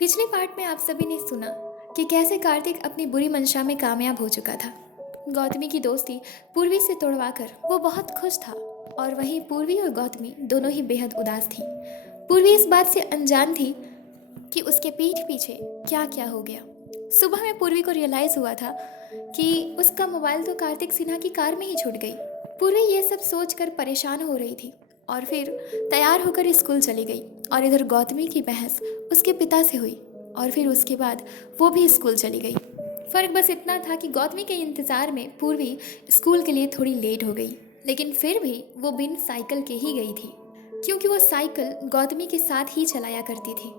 पिछले पार्ट में आप सभी ने सुना कि कैसे कार्तिक अपनी बुरी मंशा में कामयाब हो चुका था। गौतमी की दोस्ती पूर्वी से तोड़वाकर वो बहुत खुश था और वहीं पूर्वी और गौतमी दोनों ही बेहद उदास थी। पूर्वी इस बात से अनजान थी कि उसके पीठ पीछे क्या क्या हो गया। सुबह में पूर्वी को रियलाइज़ हुआ था कि उसका मोबाइल तो कार्तिक सिन्हा की कार में ही छूट गई। पूर्वी ये सब सोचकर परेशान हो रही थी और फिर तैयार होकर स्कूल चली गई और इधर गौतमी की बहस उसके पिता से हुई और फिर उसके बाद वो भी स्कूल चली गई। फ़र्क बस इतना था कि गौतमी के इंतज़ार में पूर्वी स्कूल के लिए थोड़ी लेट हो गई, लेकिन फिर भी वो बिन साइकिल के ही गई थी क्योंकि वो साइकिल गौतमी के साथ ही चलाया करती थी।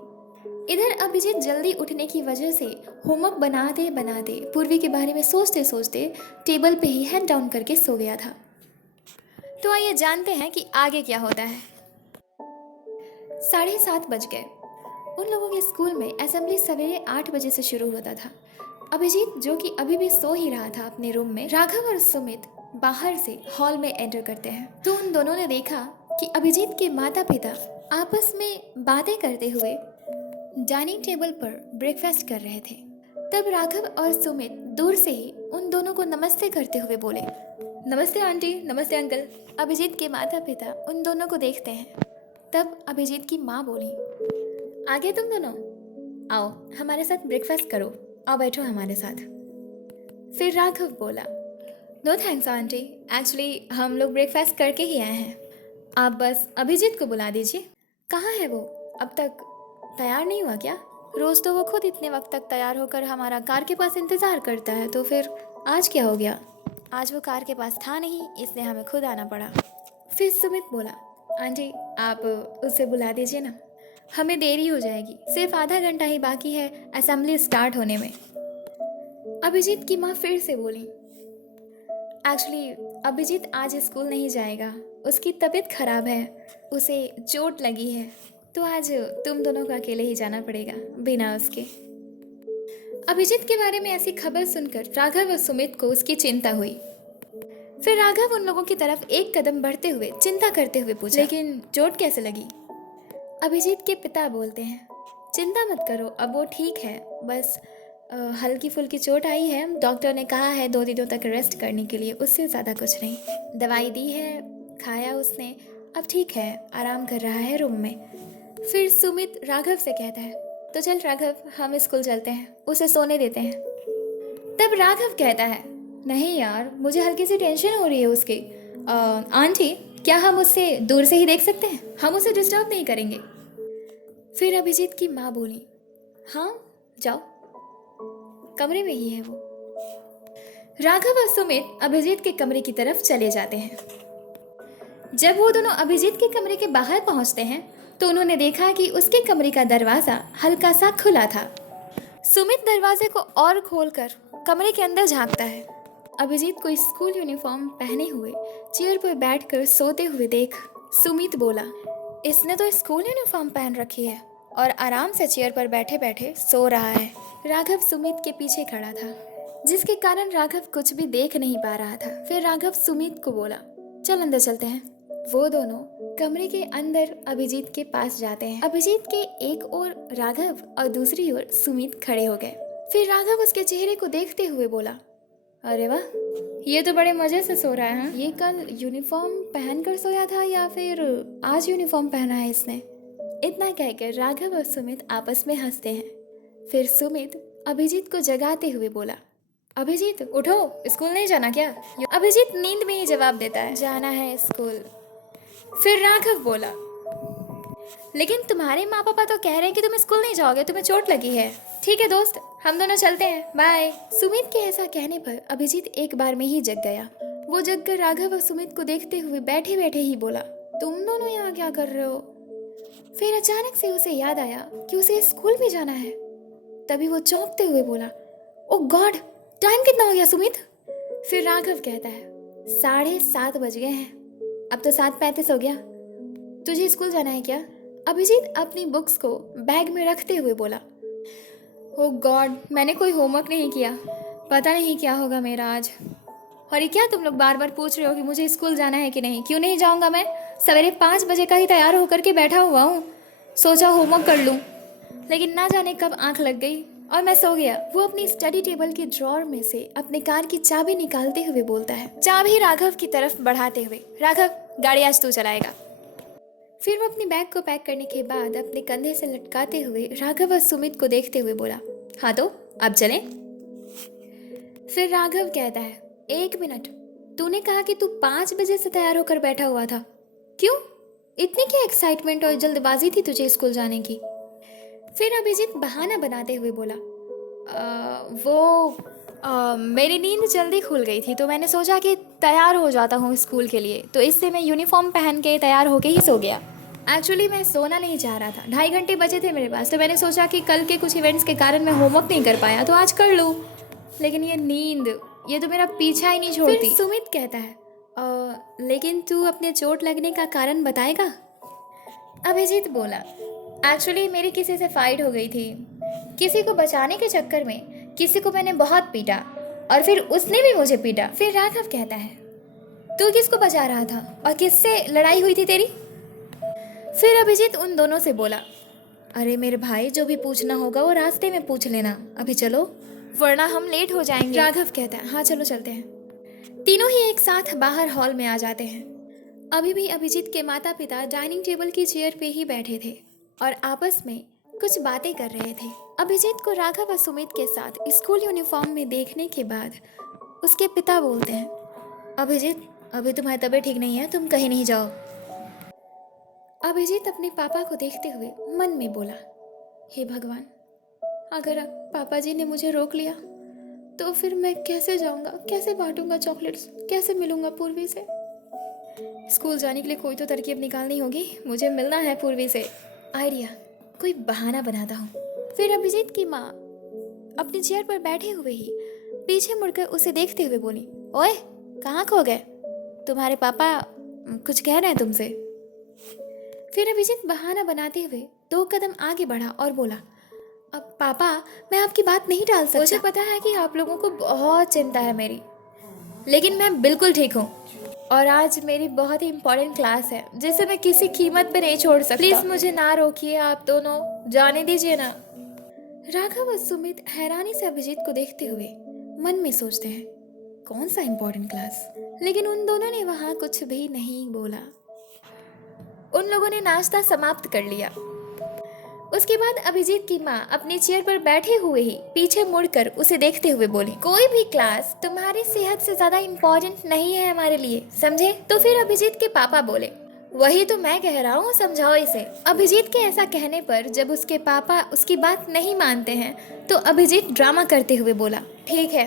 इधर अभिजीत जल्दी उठने की वजह से होमवर्क बनाते बनाते पूर्वी के बारे में सोचते सोचते टेबल पे ही हेड डाउन करके सो गया था। तो आइए जानते हैं कि आगे क्या होता है। 7:30 बज गए। उन लोगों के स्कूल में असेंबली सवेरे 8 बजे से शुरू होता था। अभिजीत, जो कि अभी भी सो ही रहा था अपने रूम में, राघव और सुमित बाहर से हॉल में एंटर करते हैं तो उन दोनों ने देखा कि अभिजीत के माता पिता आपस में बातें करते हुए डाइनिंग टेबल पर ब्रेकफास्ट कर रहे थे। तब राघव और सुमित दूर से ही उन दोनों को नमस्ते करते हुए बोले, नमस्ते आंटी, नमस्ते अंकल। अभिजीत के माता पिता उन दोनों को देखते हैं। तब अभिजीत की माँ बोली, आगे तुम दोनों आओ, हमारे साथ ब्रेकफास्ट करो, आओ बैठो हमारे साथ। फिर राघव बोला, नो थैंक्स आंटी, एक्चुअली हम लोग ब्रेकफास्ट करके ही आए हैं। आप बस अभिजीत को बुला दीजिए। कहाँ है वो? अब तक तैयार नहीं हुआ क्या? रोज़ तो वो खुद इतने वक्त तक तैयार होकर हमारा कार के पास इंतज़ार करता है, तो फिर आज क्या हो गया? आज वो कार के पास था नहीं, इसलिए हमें खुद आना पड़ा। फिर सुमित बोला, आंटी आप उसे बुला दीजिए ना, हमें देरी हो जाएगी, सिर्फ आधा घंटा ही बाकी है असेंबली स्टार्ट होने में। अभिजीत की माँ फिर से बोली, एक्चुअली अभिजीत आज स्कूल नहीं जाएगा, उसकी तबीयत खराब है, उसे चोट लगी है, तो आज तुम दोनों को अकेले ही जाना पड़ेगा बिना उसके। अभिजीत के बारे में ऐसी खबर सुनकर राघव और सुमित को उसकी चिंता हुई। फिर राघव उन लोगों की तरफ एक कदम बढ़ते हुए चिंता करते हुए पूछा, लेकिन चोट कैसे लगी? अभिजीत के पिता बोलते हैं, चिंता मत करो, अब वो ठीक है, बस हल्की फुल्की चोट आई है, डॉक्टर ने कहा है 2 दिनों तक रेस्ट करने के लिए, उससे ज़्यादा कुछ नहीं। दवाई दी है, खाया उसने, अब ठीक है, आराम कर रहा है रूम में। फिर सुमित राघव से कहता है, तो चल राघव, हम स्कूल चलते हैं, उसे सोने देते हैं। तब राघव कहता है, नहीं यार, मुझे हल्की सी टेंशन हो रही है उसकी। आंटी, क्या हम उससे दूर से ही देख सकते हैं? हम उसे डिस्टर्ब नहीं करेंगे। फिर अभिजीत की माँ बोली, हाँ जाओ, कमरे में ही है वो। राघव और सुमित अभिजीत के कमरे की तरफ चले जाते हैं। जब वो दोनों अभिजीत के कमरे के बाहर पहुंचते हैं तो उन्होंने देखा कि उसके कमरे का दरवाज़ा हल्का सा खुला था। सुमित दरवाजे को और खोलकर कमरे के अंदर झांकता है। अभिजीत को स्कूल यूनिफॉर्म पहने हुए चेयर पर बैठकर सोते हुए देख सुमित बोला, इसने तो स्कूल यूनिफॉर्म पहन रखी है और आराम से चेयर पर बैठे बैठे सो रहा है। राघव सुमित के पीछे खड़ा था, जिसके कारण राघव कुछ भी देख नहीं पा रहा था। फिर राघव सुमित को बोला, चल अंदर चलते हैं। वो दोनों कमरे के अंदर अभिजीत के पास जाते हैं। अभिजीत के एक ओर राघव और दूसरी ओर सुमित खड़े हो गए। फिर राघव उसके चेहरे को देखते हुए बोला, अरे वाह, ये तो बड़े मजे से सो रहा है। ये कल यूनिफॉर्म पहन कर सोया था या फिर आज यूनिफॉर्म पहना है इसने? इतना कहकर राघव और सुमित आपस में हंसते हैं। फिर सुमित अभिजीत को जगाते हुए बोला, अभिजीत उठो, स्कूल नहीं जाना क्या? अभिजीत नींद में ही जवाब देता है, जाना है स्कूल। फिर राघव बोला, लेकिन तुम्हारे माँ पापा तो कह रहे हैं कि तुम स्कूल नहीं जाओगे, तुम्हें चोट लगी है। ठीक है दोस्त, हम दोनों चलते हैं, बाय। सुमित के ऐसा कहने पर अभिजीत एक बार में ही जग गया। वो जग कर राघव और सुमित को देखते हुए बैठे बैठे ही बोला, तुम दोनों यहाँ क्या कर रहे हो? फिर अचानक से उसे याद आया कि उसे स्कूल भी जाना है। तभी वो चौंकते हुए बोला, ओ गॉड, टाइम कितना हो गया सुमित? फिर राघव कहता है, 7:30 बज गए हैं, अब तो 7:35 हो गया, तुझे स्कूल जाना है क्या? अभिजीत अपनी बुक्स को बैग में रखते हुए बोला, ओ गॉड, मैंने कोई होमवर्क नहीं किया, पता नहीं क्या होगा मेरा आज। और ये क्या तुम लोग बार बार पूछ रहे हो कि मुझे स्कूल जाना है कि नहीं? क्यों नहीं जाऊँगा मैं? सवेरे 5 बजे का ही तैयार होकर के बैठा हुआ हूँ, सोचा होमवर्क कर लूँ। लेकिन ना जाने कब आंख लग गई और मैं सो गया। वो अपनी स्टडी टेबल के ड्रॉर में से अपने कार की चाबी निकालते हुए बोलता है, चाबी राघव की तरफ बढ़ाते हुए, राघव गाड़ी आज तू चलाएगा। फिर वो अपनी बैग को पैक करने के बाद अपने कंधे से लटकाते हुए राघव और सुमित को देखते हुए बोला, हाँ तो अब चलें। फिर राघव कहता है, 1 मिनट, तूने कहा कि तू 5 बजे से तैयार होकर बैठा हुआ था, क्यों? इतनी क्या एक्साइटमेंट और जल्दबाजी थी तुझे स्कूल जाने की? फिर अभिजीत बहाना बनाते हुए बोला, मेरी नींद जल्दी खुल गई थी तो मैंने सोचा कि तैयार हो जाता हूँ स्कूल के लिए, तो इससे मैं यूनिफॉर्म पहन के तैयार होके ही सो गया। एक्चुअली मैं सोना नहीं चाह रहा था, 2.5 घंटे बचे थे मेरे पास, तो मैंने सोचा कि कल के कुछ इवेंट्स के कारण मैं होमवर्क नहीं कर पाया तो आज कर लूँ, लेकिन ये नींद, ये तो मेरा पीछा ही नहीं छोड़ती। फिर सुमित कहता है, लेकिन तू अपने चोट लगने का कारण बताएगा? अभिजीत बोला, एक्चुअली मेरी किसी से फाइट हो गई थी, किसी को बचाने के चक्कर में किसी को मैंने बहुत पीटा और फिर उसने भी मुझे पीटा। फिर राघव कहता है, तू किसको बचा रहा था और किससे लड़ाई हुई थी तेरी? फिर अभिजीत उन दोनों से बोला, अरे मेरे भाई, जो भी पूछना होगा वो रास्ते में पूछ लेना, अभी चलो वरना हम लेट हो जाएंगे। राघव कहता है, हाँ चलो चलते हैं। तीनों ही एक साथ बाहर हॉल में आ जाते हैं। अभी भी अभिजीत के माता पिता डाइनिंग टेबल की चेयर पे ही बैठे थे और आपस में कुछ बातें कर रहे थे। अभिजीत को राघव और सुमित के साथ स्कूल यूनिफॉर्म में देखने के बाद उसके पिता बोलते हैं, अभिजीत, अभी तुम्हारी तबीयत ठीक नहीं है, तुम कहीं नहीं जाओ। अभिजीत अपने पापा को देखते हुए मन में बोला, हे भगवान, अगर पापा जी ने मुझे रोक लिया तो फिर मैं कैसे जाऊंगा, कैसे बांटूंगा चॉकलेट्स, कैसे मिलूंगा पूर्वी से? स्कूल जाने के लिए कोई तो तरकीब निकालनी होगी, मुझे मिलना है पूर्वी से। आइडिया, कोई बहाना बनाता हूँ। फिर अभिजीत की माँ अपनी चेयर पर बैठे हुए ही पीछे मुड़कर उसे देखते हुए बोली, ओए कहाँ खो गए? तुम्हारे पापा कुछ कह रहे हैं तुमसे। फिर अभिजीत बहाना बनाते हुए 2 कदम आगे बढ़ा और बोला, अब पापा, मैं आपकी बात नहीं टाल सकता। मुझे पता है कि आप लोगों को बहुत चिंता है मेरी, लेकिन मैं बिल्कुल ठीक हूँ और आज मेरी बहुत ही इम्पोर्टेंट क्लास है जिसे मैं किसी कीमत पे नहीं छोड़ सकता। प्लीज मुझे ना रोकिए, आप दोनों जाने दीजिए ना। राघव और सुमित हैरानी से अभिजीत को देखते हुए मन में सोचते हैं, कौन सा इम्पोर्टेंट क्लास? लेकिन उन दोनों ने वहां कुछ भी नहीं बोला। उन लोगों ने नाश्ता समाप्त कर लिया। उसके बाद अभिजीत की माँ अपनी चेयर पर बैठे हुए ही पीछे मुड़कर उसे देखते हुए बोली, कोई भी क्लास तुम्हारी सेहत से ज्यादा इम्पोर्टेंट नहीं है हमारे लिए, समझे? तो फिर अभिजीत के पापा बोले, वही तो मैं कह रहा हूँ, समझाओ इसे। अभिजीत के ऐसा कहने पर जब उसके पापा उसकी बात नहीं मानते हैं तो अभिजीत ड्रामा करते हुए बोला, ठीक है,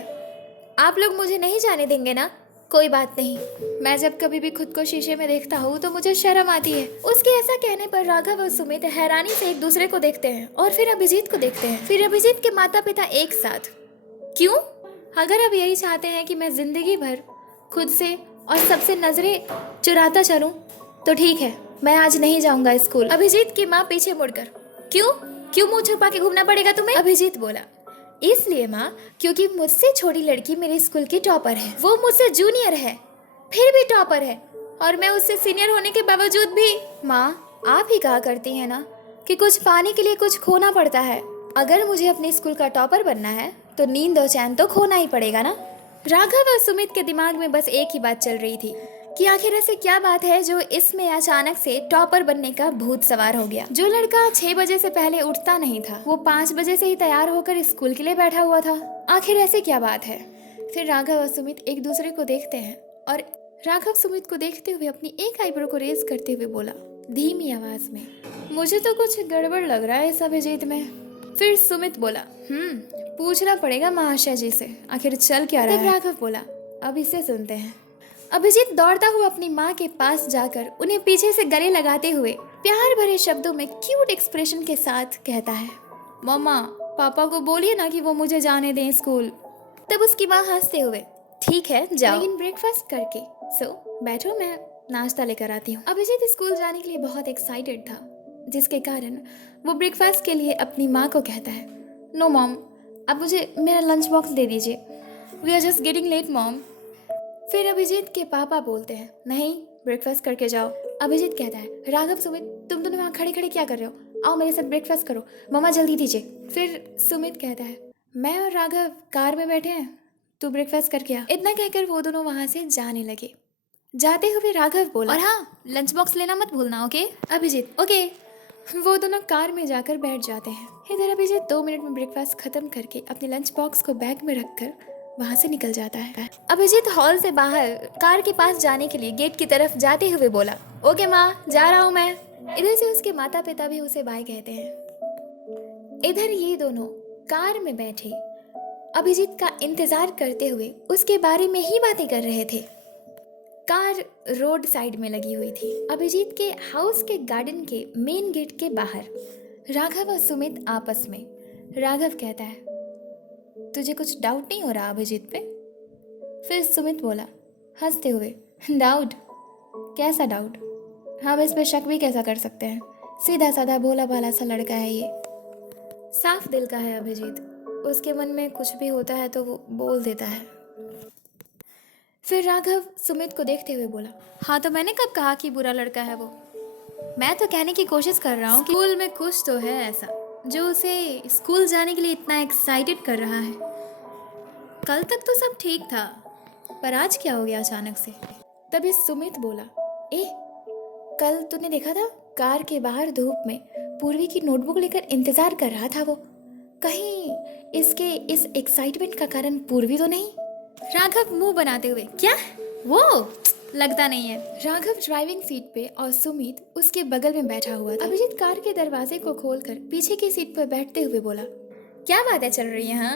आप लोग मुझे नहीं जाने देंगे ना, कोई बात नहीं, मैं जब कभी भी खुद को शीशे में देखता हूँ तो मुझे शर्म आती है। उसके ऐसा कहने पर राघव और सुमित हैरानी से एक दूसरे को देखते हैं और फिर अभिजीत को देखते हैं। फिर अभिजीत के माता पिता एक साथ, क्यों? अगर अब यही चाहते हैं कि मैं जिंदगी भर खुद से और सबसे नजरें चुराता चलूं तो ठीक है, मैं आज नहीं जाऊंगा स्कूल। अभिजीत की माँ पीछे मुड़कर, क्यों मुंह छुपा के घूमना पड़ेगा तुम्हें? अभिजीत बोला, इसलिए माँ, क्योंकि मुझसे छोटी लड़की मेरे स्कूल की टॉपर है, वो मुझसे जूनियर है फिर भी टॉपर है और मैं उससे सीनियर होने के बावजूद भी। माँ, आप ही कहा करती हैं ना कि कुछ पाने के लिए कुछ खोना पड़ता है। अगर मुझे अपने स्कूल का टॉपर बनना है तो नींद और चैन तो खोना ही पड़ेगा ना। राघव और सुमित के दिमाग में बस एक ही बात चल रही थी कि आखिर ऐसे क्या बात है जो इसमें अचानक से टॉपर बनने का भूत सवार हो गया। जो लड़का 6 बजे से पहले उठता नहीं था वो 5 बजे से ही तैयार होकर स्कूल के लिए बैठा हुआ था। आखिर ऐसे क्या बात है? फिर राघव और सुमित एक दूसरे को देखते हैं और राघव सुमित को देखते हुए अपनी एक आईब्रो को रेज करते हुए बोला धीमी आवाज में, मुझे तो कुछ गड़बड़ लग रहा है इस अभिजीत में। फिर सुमित बोला, पूछना पड़ेगा महाशय जी से आखिर चल क्या रहा है। राघव बोला, अब इसे सुनते हैं। अभिजीत दौड़ता हुआ अपनी माँ के पास जाकर उन्हें पीछे से गले लगाते हुए प्यार भरे शब्दों में क्यूट एक्सप्रेशन के साथ कहता है, मम्मा, पापा को बोलिए ना कि वो मुझे जाने दें स्कूल। तब उसकी माँ हंसते हुए, ठीक है जाओ, लेकिन ब्रेकफास्ट करके। बैठो, मैं नाश्ता लेकर आती हूँ। अभिजीत स्कूल जाने के लिए बहुत एक्साइटेड था, जिसके कारण वो ब्रेकफास्ट के लिए अपनी माँ को कहता है, नो मॉम, अब मुझे मेरा लंच बॉक्स दे दीजिए, we are just getting late mom. फिर अभिजीत के पापा बोलते हैं, नहीं, ब्रेकफास्ट करके जाओ। अभिजीत कहता है, राघव सुमित, तुम दोनों वहाँ खड़े खड़े क्या कर रहे हो? आओ मेरे साथ ब्रेकफास्ट करो, मम्मा जल्दी दीजिए। फिर सुमित कहता है, मैं और राघव कार में बैठे हैं, तू ब्रेकफास्ट करके आ। इतना कहकर वो दोनों वहाँ से जाने लगे। जाते हुए राघव बोला, और हाँ, लंच बॉक्स लेना मत भूलना, ओके? अभिजीत, ओके। वो दोनों कार में जाकर बैठ जाते हैं। इधर अभिजीत 2 मिनट में ब्रेकफास्ट खत्म करके अपने लंच बॉक्स को बैग में रखकर वहाँ से निकल जाता है। अभिजीत हॉल से बाहर कार के पास जाने के लिए गेट की तरफ जाते हुए बोला, ओके माँ, जा रहा हूँ मैं। इधर से उसके माता पिता भी उसे बाय कहते हैं। इधर ये दोनों कार में बैठे अभिजीत का इंतजार करते हुए उसके बारे में ही बातें कर रहे थे। कार रोड साइड में लगी हुई थी। अभिजीत के हाउस के गार्डन के मेन गेट के बाहर राघव और सुमित आपस में। राघव कहता है, तुझे कुछ डाउट नहीं हो रहा अभिजीत पे? फिर सुमित बोला हंसते हुए, डाउट? कैसा डाउट? हम इस पे शक भी कैसा कर सकते हैं? सीधा साधा भोला भाला सा लड़का है ये, साफ दिल का है अभिजीत। उसके मन में कुछ भी होता है तो वो बोल देता है। फिर राघव सुमित को देखते हुए बोला, हाँ तो मैंने कब कहा कि बुरा लड़का है वो? मैं तो कहने की कोशिश कर रहा हूँ कि स्कूल में कुछ तो है ऐसा जो उसे स्कूल जाने के लिए इतना एक्साइटेड कर रहा है। कल तक तो सब ठीक था, पर आज क्या हो गया अचानक से? तभी सुमित बोला, कल तूने देखा था कार के बाहर धूप में पूर्वी की नोटबुक लेकर इंतजार कर रहा था वो? कहीं इसके इस एक्साइटमेंट का कारण पूर्वी तो नहीं? राघव मुंह बनाते हुए, क्या वो? लगता नहीं है। राघव ड्राइविंग सीट पे और सुमित उसके बगल में बैठा हुआ था। अभिजीत कार के दरवाजे को खोलकर पीछे की सीट पर बैठते हुए बोला, क्या बातें चल रही हैं हाँ?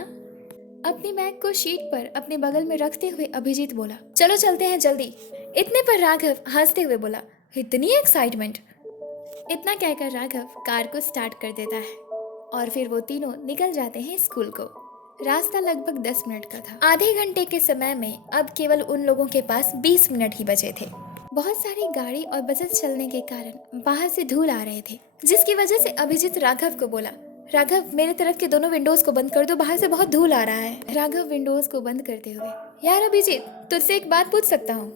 अपनी बैग को शीट पर अपने बगल में रखते हुए अभिजीत बोला, चलो चलते हैं जल्दी। इतने पर राघव हंसते हुए बोला, इतनी एक्साइटमेंट? इतना कहकर राघव कार को स्टार्ट कर देता है और फिर वो तीनों निकल जाते हैं स्कूल को। रास्ता लगभग 10 मिनट का था। आधे घंटे के समय में अब केवल उन लोगों के पास 20 मिनट ही बचे थे। बहुत सारी गाड़ी और बसेस चलने के कारण बाहर से धूल आ रहे थे, जिसकी वजह से अभिजीत राघव को बोला, राघव मेरे तरफ के दोनों विंडोज को बंद कर दो, बाहर से बहुत धूल आ रहा है। राघव विंडोज को बंद करते हुए, यार अभिजीत, तुझसे एक बात पूछ सकता हूँ?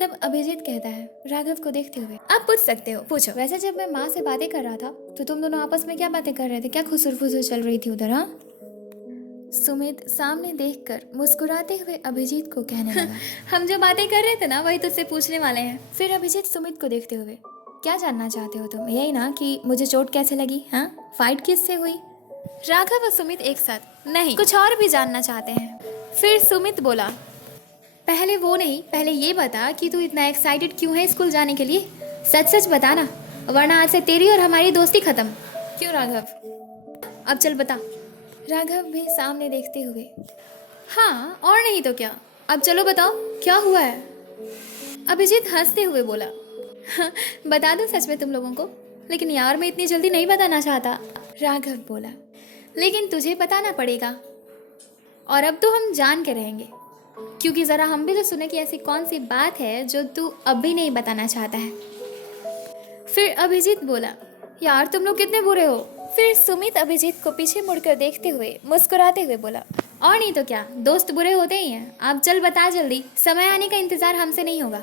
तब अभिजीत कहता है राघव को देखते हुए, आप पूछ सकते हो, पूछो। वैसे जब मैं माँ से बातें कर रहा था तो तुम दोनों आपस में क्या बातें कर रहे थे? क्या खुसुर फुसुर चल रही थी उधर? हाँ? सुमित सामने देखकर मुस्कुराते हुए अभिजीत को कहने लगा, हम जो बातें कर रहे थे ना वही तुझसे पूछने वाले हैं। फिर अभिजीत सुमित को देखते हुए, क्या जानना चाहते हो तुम? यही ना कि मुझे चोट कैसे लगी? हाँ, फाइट किससे हुई? राघव और सुमित एक साथ, नहीं, कुछ और भी जानना चाहते हैं। फिर सुमित बोला, पहले वो नहीं, पहले ये बता कि तू इतना एक्साइटेड क्यों है स्कूल जाने के लिए? सच सच बता ना, वरना आज से तेरी और हमारी दोस्ती खत्म। क्यों राघव? अब चल बता। राघव भी सामने देखते हुए, हाँ और नहीं तो क्या, अब चलो बताओ क्या हुआ है? अभिजीत हंसते हुए बोला, हाँ, बता दूं सच में तुम लोगों को, लेकिन यार मैं इतनी जल्दी नहीं बताना चाहता। राघव बोला, लेकिन तुझे बताना पड़ेगा, और अब तो हम जान के रहेंगे, क्योंकि ज़रा हम भी तो सुने कि ऐसी कौन सी बात है जो तू अब भी नहीं बताना चाहता है। फिर अभिजीत बोला, यार तुम लोग कितने बुरे हो। फिर सुमित अभिजीत को पीछे मुड़कर देखते हुए मुस्कुराते हुए बोला, और नहीं तो क्या, दोस्त बुरे होते ही हैं। आप चल बता जल्दी, समय आने का इंतजार हमसे नहीं होगा।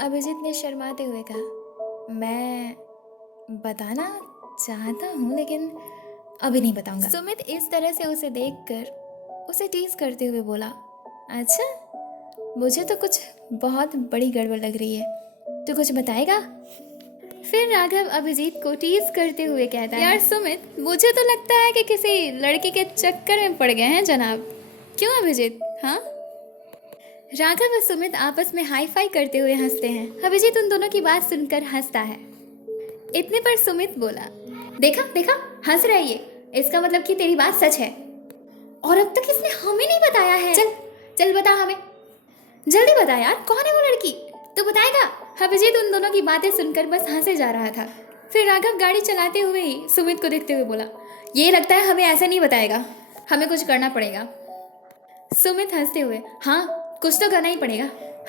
अभिजीत ने शर्माते हुए कहा, मैं बताना चाहता हूँ लेकिन अभी नहीं बताऊंगा। सुमित इस तरह से उसे देखकर उसे टीज करते हुए बोला, अच्छा, मुझे तो कुछ बहुत बड़ी गड़बड़ लग रही है, तू कुछ बताएगा? फिर राघव अभिजीत को टीज करते हुए कहता है, यार सुमित, मुझे तो लगता है कि किसी लड़की के चक्कर में पड़ गए हैं जनाब। क्यों अभिजीत? हाँ? राघव और सुमित आपस में हाई फाई करते हुए हंसते हैं। अभिजीत उन दोनों की बात सुनकर हंसता है। इतने पर सुमित बोला, देखा देखा, हंस रहा है ये, इसका मतलब कि तेरी बात सच है, और अब तक इसने हमें नहीं बताया है। चल चल बता हमें, जल्दी बता यार, कौन है वो लड़की? तू बताएगा? अभिजीत उन दोनों की बातें सुनकर बस हंसे जा रहा था। फिर राघव गाड़ी चलाते हुए ही सुमित को देखते हुए बोला, ये लगता है हमें ऐसे नहीं बताएगा, हमें कुछ करना पड़ेगा। सुमित हंसते हुए, हाँ कुछ तो करना ही पड़ेगा।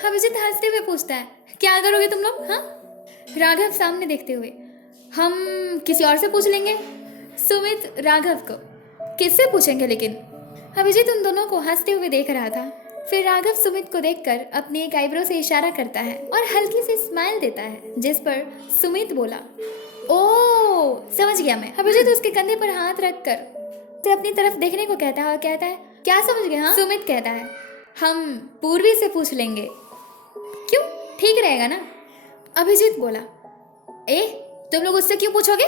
अभिजीत हंसते हुए पूछता है, क्या करोगे तुम लोग? हाँ? राघव सामने देखते हुए, हम किसी और से पूछ लेंगे। सुमित राघव को, किससे पूछेंगे लेकिन? अभिजीत उन दोनों को हंसते हुए देख रहा था। फिर राघव सुमित को देखकर अपनी एक आईब्रो से इशारा करता है और हल्की सी स्माइल देता है, जिस पर सुमित बोला, ओ समझ गया मैं। अभिजीत उसके कंधे पर हाथ रखकर उसे अपनी तरफ देखने को कहता है और कहता है क्या समझ गए? हाँ। सुमित कहता है हम पूर्वी से पूछ लेंगे। क्यों? ठीक रहेगा ना? अभिजीत बोला ए तुम लोग उससे क्यों पूछोगे?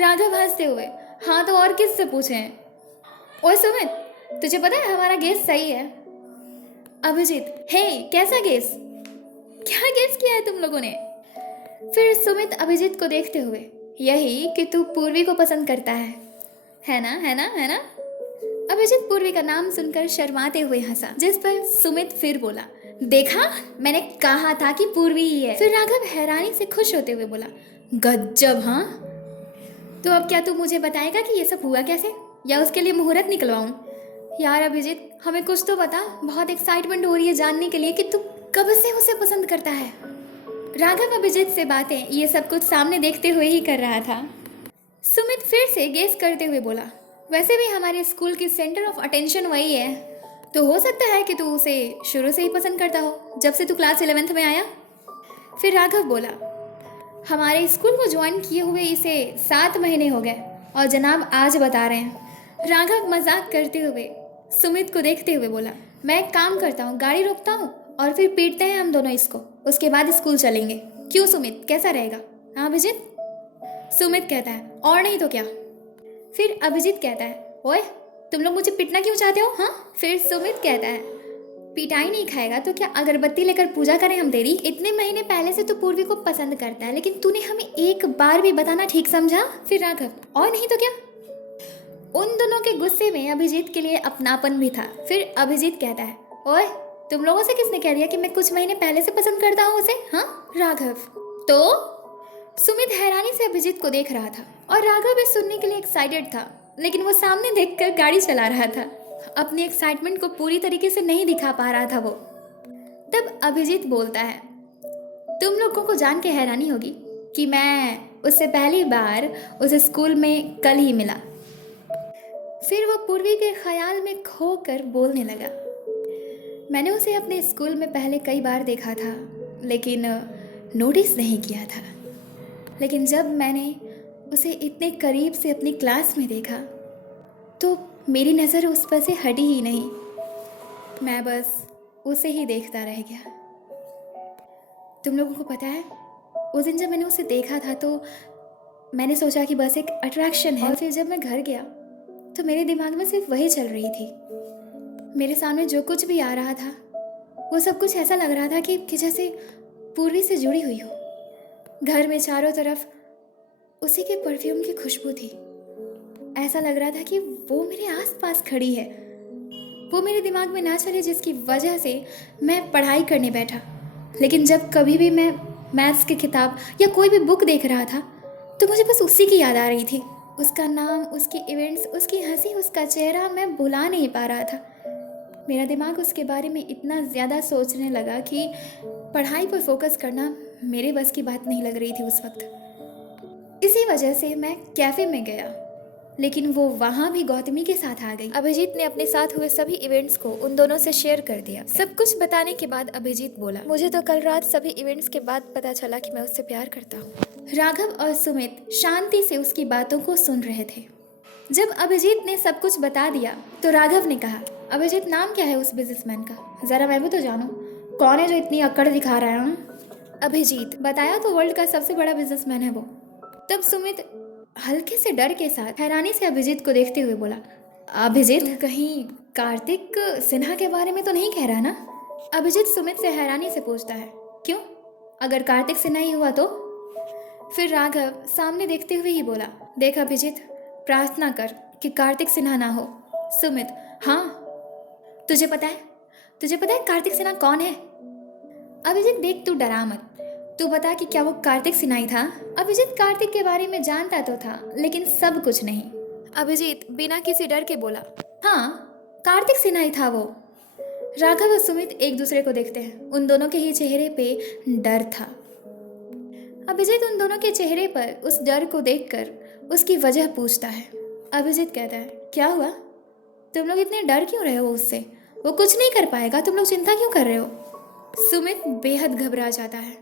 राघव हंसते हुए हाँ तो और किससे पूछें? ओए सुमित तुझे पता है हमारा गेस सही है। अभिजीत हे कैसा गेस? क्या गेस किया है तुम लोगों ने? फिर सुमित अभिजीत को देखते हुए यही कि तू पूर्वी को पसंद करता है ना है ना है ना? अभिजीत पूर्वी का नाम सुनकर शर्माते हुए हंसा, जिस पर सुमित फिर बोला देखा मैंने कहा था कि पूर्वी ही है। फिर राघव हैरानी से खुश होते हुए बोला गज्जब। हाँ तो अब क्या तू मुझे बताएगा कि ये सब हुआ कैसे, या उसके लिए मुहूर्त निकलवाऊं? यार अभिजीत हमें कुछ तो बता, बहुत एक्साइटमेंट हो रही है जानने के लिए कि तू कब से उसे पसंद करता है। राघव अभिजीत से बातें ये सब कुछ सामने देखते हुए ही कर रहा था। सुमित फिर से गेस करते हुए बोला वैसे भी हमारे स्कूल की सेंटर ऑफ अटेंशन वही है, तो हो सकता है कि तू उसे शुरू से ही पसंद करता हो जब से तू क्लास 11th में आया। फिर राघव बोला हमारे स्कूल को ज्वाइन किए हुए इसे 7 महीने हो गए और जनाब आज बता रहे हैं। राघव मजाक करते हुए सुमित को देखते हुए बोला मैं एक काम करता हूँ, गाड़ी रोकता हूँ और फिर पीटते हैं हम दोनों इसको, उसके बाद स्कूल चलेंगे। क्यों सुमित कैसा रहेगा? हाँ अभिजीत? सुमित कहता है और नहीं तो क्या। फिर अभिजीत कहता है ओए तुम लोग मुझे पिटना क्यों चाहते हो? हाँ। फिर सुमित कहता है पिटाई नहीं खाएगा तो क्या अगरबत्ती लेकर पूजा करें हम तेरी? इतने महीने पहले से तू पूर्वी को पसंद करता है लेकिन तूने हमें एक बार भी बताना ठीक समझा? फिर राघव और नहीं तो क्या। उन दोनों के गुस्से में अभिजीत के लिए अपनापन भी था। फिर अभिजीत कहता है ओए तुम लोगों से किसने कह दिया कि मैं कुछ महीने पहले से पसंद करता हूँ उसे? हाँ। राघव तो सुमित हैरानी से अभिजीत को देख रहा था और राघव भी सुनने के लिए एक्साइटेड था, लेकिन वो सामने देखकर गाड़ी चला रहा था, अपनी एक्साइटमेंट को पूरी तरीके से नहीं दिखा पा रहा था वो। तब अभिजीत बोलता है तुम लोगों को जान के हैरानी होगी कि मैं उससे पहली बार उस स्कूल में कल ही मिला। फिर वो पूर्वी के ख्याल में खो कर बोलने लगा मैंने उसे अपने स्कूल में पहले कई बार देखा था लेकिन नोटिस नहीं किया था, लेकिन जब मैंने उसे इतने करीब से अपनी क्लास में देखा तो मेरी नज़र उस पर से हटी ही नहीं, मैं बस उसे ही देखता रह गया। तुम लोगों को पता है उस दिन जब मैंने उसे देखा था तो मैंने सोचा कि बस एक अट्रैक्शन है, और फिर जब मैं घर गया तो मेरे दिमाग में सिर्फ वही चल रही थी। मेरे सामने जो कुछ भी आ रहा था वो सब कुछ ऐसा लग रहा था कि जैसे पूर्वी से जुड़ी हुई हो। घर में चारों तरफ उसी के परफ्यूम की खुशबू थी, ऐसा लग रहा था कि वो मेरे आसपास खड़ी है। वो मेरे दिमाग में ना चले जिसकी वजह से मैं पढ़ाई करने बैठा, लेकिन जब कभी भी मैं मैथ्स की किताब या कोई भी बुक देख रहा था तो मुझे बस उसी की याद आ रही थी। उसका नाम, उसकी इवेंट्स, उसकी हंसी, उसका चेहरा मैं भुला नहीं पा रहा था। मेरा दिमाग उसके बारे में इतना ज़्यादा सोचने लगा कि पढ़ाई पर फोकस करना मेरे बस की बात नहीं लग रही थी उस वक्त। इसी वजह से मैं कैफ़े में गया, लेकिन वो वहाँ भी गौतमी के साथ आ गई। अभिजीत ने अपने साथ हुए सभी इवेंट्स को उन दोनों से शेयर कर दिया। सब कुछ बताने के बाद अभिजीत बोला मुझे तो कल रात सभी इवेंट्स के बाद पता चला कि मैं उससे प्यार करता हूँ। राघव और सुमित शांति से उसकी बातों को सुन रहे थे। जब अभिजीत ने सब कुछ बता दिया तो राघव ने कहा अभिजीत नाम क्या है उस बिजनेसमैन का? ज़रा मैं भी तो जानूँ, कौन है जो इतनी अक्कड़ दिखा रहा है? अभिजीत बताया तो वर्ल्ड का सबसे बड़ा बिजनेसमैन है वो। तब सुमित हल्के से डर के साथ हैरानी से अभिजीत को देखते हुए बोला अभिजीत कहीं कार्तिक सिन्हा के बारे में तो नहीं कह रहा ना? अभिजीत सुमित से हैरानी से पूछता है क्यों, अगर कार्तिक सिन्हा ही हुआ तो? फिर राघव सामने देखते हुए ही बोला देख अभिजीत, प्रार्थना कर कि कार्तिक सिन्हा ना हो। सुमित हाँ तुझे पता है कार्तिक सिन्हा कौन है? अभिजीत देख तू डरा मत, तू बता कि क्या वो कार्तिक सिन्हा ही था? अभिजीत कार्तिक के बारे में जानता तो था लेकिन सब कुछ नहीं। अभिजीत बिना किसी डर के बोला हाँ कार्तिक सिन्हा ही था वो। राघव और सुमित एक दूसरे को देखते हैं, उन दोनों के ही चेहरे पे डर था। अभिजीत उन दोनों के चेहरे पर उस डर को देखकर उसकी वजह पूछता है। अभिजीत कहता है क्या हुआ, तुम लोग इतने डर क्यों रहे हो उससे? वो कुछ नहीं कर पाएगा, तुम लोग चिंता क्यों कर रहे हो? सुमित बेहद घबरा जाता है।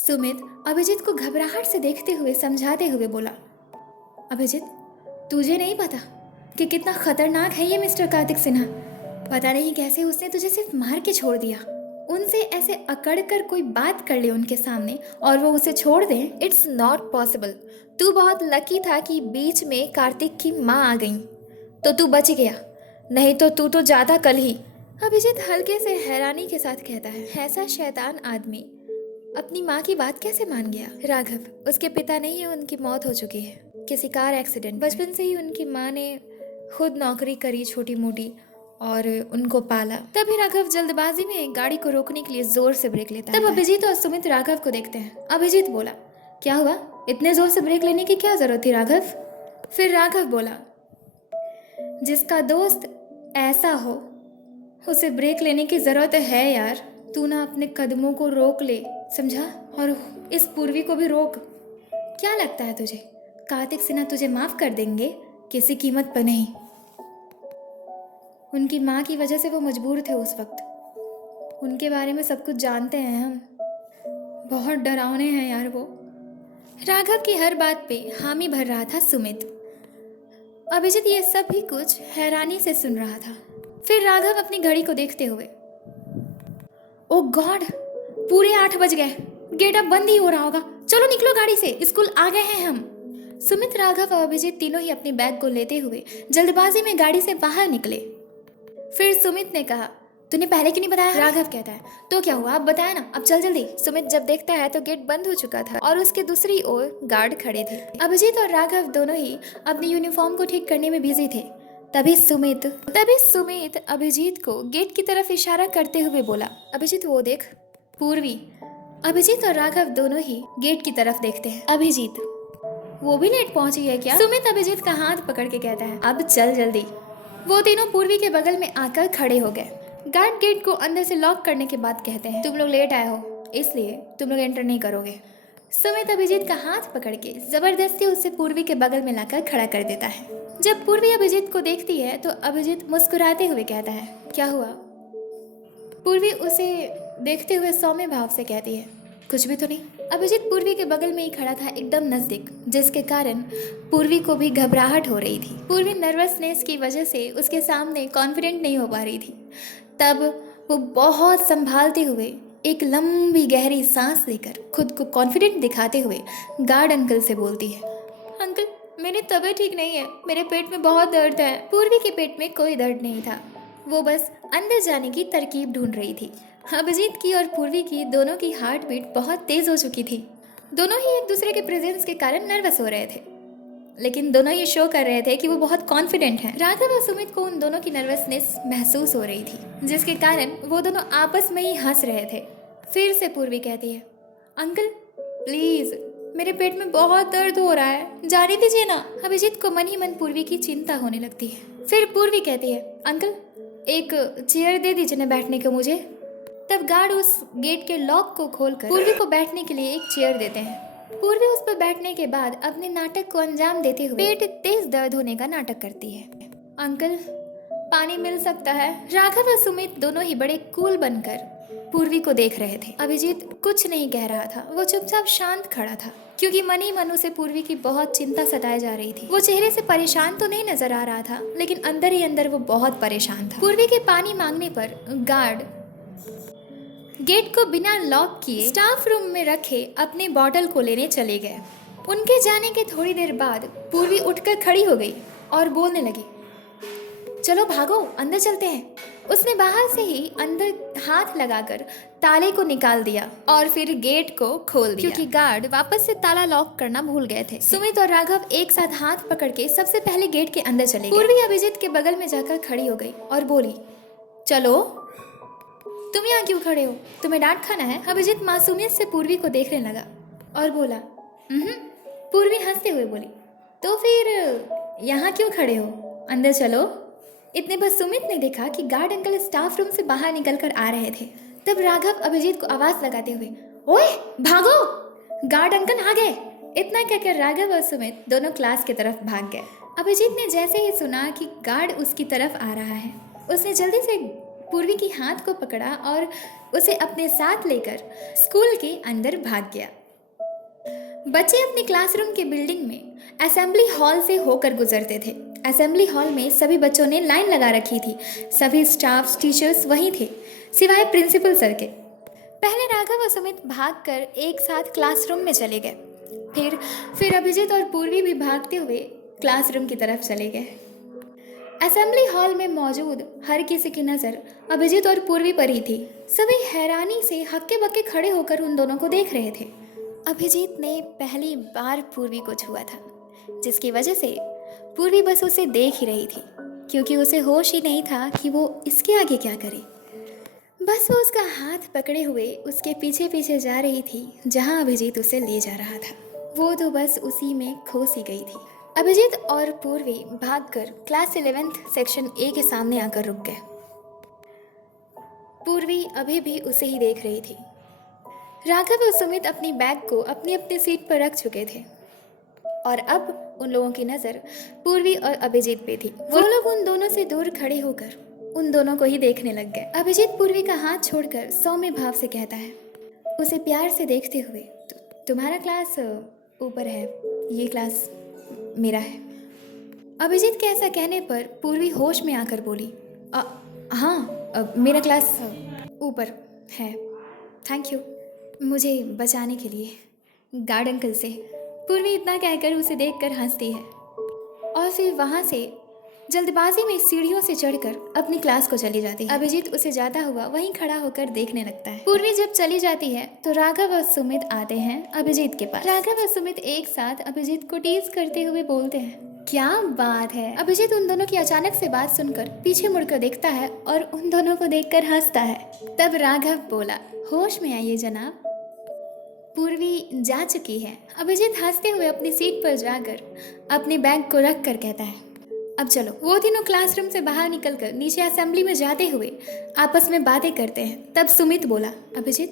सुमित अभिजीत को घबराहट से देखते हुए समझाते हुए बोला, अभिजीत, तुझे नहीं पता कि कितना खतरनाक है ये मिस्टर कार्तिक सिन्हा। पता नहीं कैसे उसने तुझे सिर्फ मार के छोड़ दिया। उनसे ऐसे अकड़ कर कोई बात कर ले उनके सामने और वो उसे छोड़ दे, इट्स नॉट पॉसिबल। तू बहुत लकी था कि बीच में कार्तिक की माँ आ गई तो तू बच गया, नहीं तो तू तो ज़्यादा कल ही। अभिजीत हल्के से हैरानी के साथ कहता है, ऐसा शैतान आदमी अपनी माँ की बात कैसे मान गया? राघव, उसके पिता नहीं है, उनकी मौत हो चुकी है किसी कार एक्सीडेंट। बचपन से ही उनकी माँ ने खुद नौकरी करी छोटी मोटी और उनको पाला। तभी राघव जल्दबाजी में गाड़ी को रोकने के लिए जोर से ब्रेक लेता है। तब अभिजीत और सुमित राघव को देखते हैं। अभिजीत बोला, क्या हुआ? इतने जोर से ब्रेक लेने की क्या जरूरत थी राघव? फिर राघव बोला, जिसका दोस्त ऐसा हो उसे ब्रेक लेने की जरूरत है यार। तू ना अपने कदमों को रोक ले, समझा? और इस पूर्वी को भी रोक। क्या लगता है तुझे कार्तिक सिन्हा तुझे माफ कर देंगे? किसी कीमत पर नहीं। उनकी माँ की वजह से वो मजबूर थे उस वक्त। उनके बारे में सब कुछ जानते हैं हम। बहुत डरावने हैं यार वो। राघव की हर बात पे हामी भर रहा था सुमित। अभिजीत ये सब भी कुछ हैरानी से सुन रहा था। फिर राघव अपनी घड़ी को देखते हुए, ओ गॉड, पूरे 8 बज गए, गेट अब बंद ही हो रहा होगा। चलो निकलो गाड़ी से, स्कूल आ गए हैं हम। सुमित, राघव और अभिजीत तीनों ही अपनी बैग को लेते हुए जल्दबाजी में गाड़ी से बाहर निकले। फिर सुमित ने कहा, तूने पहले क्यों नहीं बताया? राघव कहता है, तो क्या हुआ, आप बताया ना, अब चल जल्दी। सुमित जब देखता है तो गेट बंद हो चुका था और उसके दूसरी ओर गार्ड खड़े थे। अभिजीत और राघव दोनों ही अपनी यूनिफॉर्म को ठीक करने में बिजी थे। तभी सुमित अभिजीत को गेट की तरफ इशारा करते हुए बोला, अभिजीत वो देख, पूर्वी। अभिजीत और राघव दोनों ही गेट की तरफ देखते हैं। अभिजीत, वो भी लेट पहुंची है क्या? सुमित अभिजीत का हाथ पकड़ के कहता है, अब चल जल्दी। वो तीनों पूर्वी के बगल में आकर खड़े हो गए। गार्ड गेट को अंदर से लॉक करने के बाद कहते हैं, तुम लोग लेट आए हो इसलिए तुम लोग एंटर नहीं करोगे। सुमित अभिजीत का हाथ पकड़ के जबरदस्ती उसे पूर्वी के बगल में लाकर खड़ा कर देता है। जब पूर्वी अभिजीत को देखती है तो अभिजीत मुस्कुराते हुए कहता है, क्या हुआ? पूर्वी उसे देखते हुए सौम्य भाव से कहती है, कुछ भी तो नहीं। अभिजीत पूर्वी के बगल में ही खड़ा था, एकदम नजदीक, जिसके कारण पूर्वी को भी घबराहट हो रही थी। पूर्वी नर्वसनेस की वजह से उसके सामने कॉन्फिडेंट नहीं हो पा रही थी। तब वो बहुत संभालते हुए एक लंबी गहरी सांस लेकर खुद को कॉन्फिडेंट दिखाते हुए गार्ड अंकल से बोलती है, अंकल मेरी तबीयत ठीक नहीं है, मेरे पेट में बहुत दर्द है। पूर्वी के पेट में कोई दर्द नहीं था, वो बस अंदर जाने की तरकीब ढूंढ रही थी। अभिजीत की और पूर्वी की दोनों की हार्ट बीट बहुत तेज हो चुकी थी। दोनों ही एक दूसरे के प्रेजेंस के कारण नर्वस हो रहे थे, लेकिन दोनों ये शो कर रहे थे कि वो बहुत कॉन्फिडेंट हैं। राघव और सुमित को उन दोनों की नर्वसनेस महसूस हो रही थी, जिसके कारण वो दोनों आपस में ही हंस रहे थे। फिर से पूर्वी कहती है, अंकल प्लीज, मेरे पेट में बहुत दर्द हो रहा है, जाने दीजिए ना। अभिजीत को मन ही मन पूर्वी की चिंता होने लगती है। फिर पूर्वी कहती है, अंकल एक चेयर दे दीजिए ना बैठने को मुझे। तब गार्ड उस गेट के लॉक को खोलकर पूर्वी को बैठने के लिए एक चेयर देते हैं। पूर्वी उस पर बैठने के बाद अपने नाटक को अंजाम देते हुए पेट तेज दर्द होने का नाटक करती है। अंकल पानी मिल सकता है? राघव और सुमित दोनों ही बड़े कूल बनकर पूर्वी को देख रहे थे। अभिजीत कुछ नहीं कह रहा था, वो चुपचाप शांत खड़ा था, क्योंकि मन ही मन उसे पूर्वी की बहुत चिंता सताए जा रही थी। वो चेहरे से परेशान तो नहीं नजर आ रहा था, लेकिन अंदर ही अंदर वो बहुत परेशान था। पूर्वी के पानी मांगने पर गार्ड गेट को बिना लॉक किए स्टाफ रूम में रखे अपने बॉटल को लेने चले गए। उनके जाने के थोड़ी देर बाद पूर्वी उठकर खड़ी हो गई और बोलने लगी, चलो भागो अंदर चलते हैं। उसने बाहर से ही अंदर हाथ लगाकर ताले को निकाल दिया और फिर गेट को खोल दिया, क्योंकि गार्ड वापस से ताला लॉक करना भूल गए थे। सुमित और राघव एक साथ हाथ पकड़ के सबसे पहले गेट के अंदर चले गए। पूर्वी अभिजीत के बगल में जाकर खड़ी हो गई और बोली, चलो तुम यहाँ क्यों खड़े हो, तुम्हें डांट खाना है? अभिजीत मासूमियत से पूर्वी को देखने लगा और बोला, पूर्वी हंसते हुए बोली, तो फिर यहाँ क्यों खड़े हो, अंदर चलो। इतने बस सुमित ने देखा कि गार्ड अंकल स्टाफ रूम से बाहर निकलकर आ रहे थे। तब राघव अभिजीत को आवाज लगाते हुए, ओए भागो, गार्ड अंकल आ गए। इतना कहकर राघव और सुमित दोनों क्लास की तरफ भाग गए। अभिजीत ने जैसे ही सुना कि गार्ड उसकी तरफ आ रहा है, उसने जल्दी से पूर्वी की हाथ को पकड़ा और उसे अपने साथ लेकर स्कूल के अंदर भाग गया। बच्चे अपने क्लासरूम के बिल्डिंग में असेंबली हॉल से होकर गुजरते थे। असेंबली हॉल में सभी बच्चों ने लाइन लगा रखी थी। सभी स्टाफ्स टीचर्स वहीं थे, सिवाय प्रिंसिपल सर के। पहले राघव और सुमित भागकर एक साथ क्लासरूम में चले गए। फिर अभिजीत और पूर्वी भी भागते हुए क्लासरूम की तरफ चले गए। असेंबली हॉल में मौजूद हर किसी की नज़र अभिजीत और पूर्वी पर ही थी। सभी हैरानी से हक्के बक्के खड़े होकर उन दोनों को देख रहे थे। अभिजीत ने पहली बार पूर्वी को छुआ था, जिसकी वजह से पूर्वी बस उसे देख ही रही थी, क्योंकि उसे होश ही नहीं था कि वो इसके आगे क्या करे। बस वो उसका हाथ पकड़े हुए उसके पीछे पीछे जा रही थी, जहाँ अभिजीत उसे ले जा रहा था। वो तो बस उसी में खो सी गई थी। अभिजीत और पूर्वी भागकर क्लास 11th सेक्शन ए के सामने आकर रुक गए। पूर्वी अभी भी उसे ही देख रही थी। राघव और सुमित अपनी बैग को अपनी अपनी सीट पर रख चुके थे और अब उन लोगों की नज़र पूर्वी और अभिजीत पे थी। वो लोग उन दोनों से दूर खड़े होकर उन दोनों को ही देखने लग गए। अभिजीत पूर्वी का हाथ छोड़कर सौम्य भाव से कहता है, उसे प्यार से देखते हुए, तुम्हारा क्लास ऊपर है, ये क्लास मेरा है। अभिजीत के ऐसा कहने पर पूर्वी होश में आकर बोली, हाँ मेरा क्लास ऊपर है, थैंक यू मुझे बचाने के लिए, गार्ड अंकल से। पूर्वी इतना कहकर उसे देखकर हंसती है और फिर वहाँ से जल्दबाजी में सीढ़ियों से चढ़कर अपनी क्लास को चली जाती है। अभिजीत उसे जाता हुआ वहीं खड़ा होकर देखने लगता है। पूर्वी जब चली जाती है तो राघव और सुमित आते हैं अभिजीत के पास। राघव और सुमित एक साथ अभिजीत को टीज करते हुए बोलते हैं, क्या बात है। अभिजीत उन दोनों की अचानक से बात सुनकर पीछे मुड़कर देखता है और उन दोनों को देखकर हंसता है। तब राघव बोला, होश में आइए जनाब, पूर्वी जा चुकी है। अभिजीत हंसते हुए अपनी सीट पर जाकर अपने बैग को रख कर कहता है, अब चलो। वो तीनों क्लासरूम से बाहर निकलकर नीचे असेंबली में जाते हुए आपस में बातें करते हैं। तब सुमित बोला, अभिजीत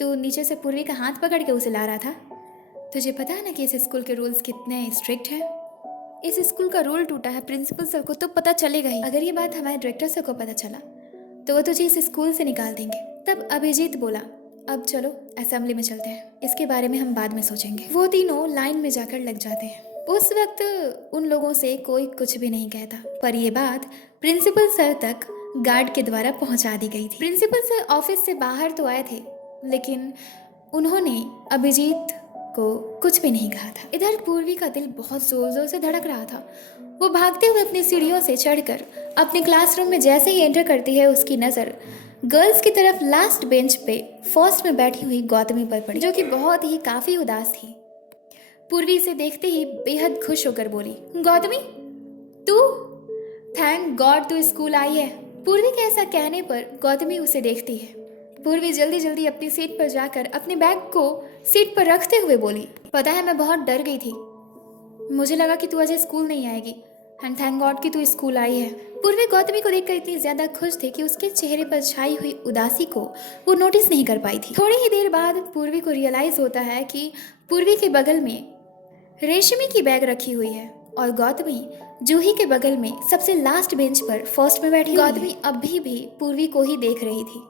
तू नीचे से पूर्वी का हाथ पकड़ के उसे ला रहा था, तुझे पता है ना कि इस स्कूल के रूल्स कितने स्ट्रिक्ट हैं। इस स्कूल का रूल टूटा है, प्रिंसिपल सर को तो पता चलेगा ही। अगर ये बात हमारे डायरेक्टर सर को पता चला तो वो तुझे इस स्कूल से निकाल देंगे। तब अभिजीत बोला, अब चलो असेंबली में चलते हैं, इसके बारे में हम बाद में सोचेंगे। वो तीनों लाइन में जाकर लग जाते हैं। उस वक्त उन लोगों से कोई कुछ भी नहीं कहता, पर यह बात प्रिंसिपल सर तक गार्ड के द्वारा पहुंचा दी गई थी। प्रिंसिपल सर ऑफिस से बाहर तो आए थे, लेकिन उन्होंने अभिजीत को कुछ भी नहीं कहा था। इधर पूर्वी का दिल बहुत जोर जोर से धड़क रहा था। वो भागते हुए अपनी सीढ़ियों से चढ़कर अपने क्लासरूम में जैसे ही एंटर करती है, उसकी नज़र गर्ल्स की तरफ लास्ट बेंच पे फर्स्ट में बैठी हुई गौतमी पर पड़ी, जो कि बहुत ही काफ़ी उदास थी। पूर्वी से देखते ही बेहद खुश होकर बोली, गौतमी तू, थैंक गॉड तू स्कूल आई है। पूर्वी के ऐसा कहने पर गौतमी उसे देखती है। पूर्वी जल्दी जल्दी अपनी सीट पर जाकर अपने बैग को सीट पर रखते हुए बोली, पता है मैं बहुत डर गई थी, मुझे लगा कि तू आज स्कूल नहीं आएगी, एंड थैंक गॉड कि तू स्कूल आई है। पूर्वी गौतमी को देखकर इतनी ज्यादा खुश थी कि उसके चेहरे पर छाई हुई उदासी को वो नोटिस नहीं कर पाई थी। थोड़ी ही देर बाद पूर्वी को रियलाइज होता है कि पूर्वी के बगल में रेशमी की बैग रखी हुई है और गौतमी जूही के बगल में सबसे लास्ट बेंच पर फर्स्ट में बैठी। गौतमी अभी भी पूर्वी को ही देख रही थी।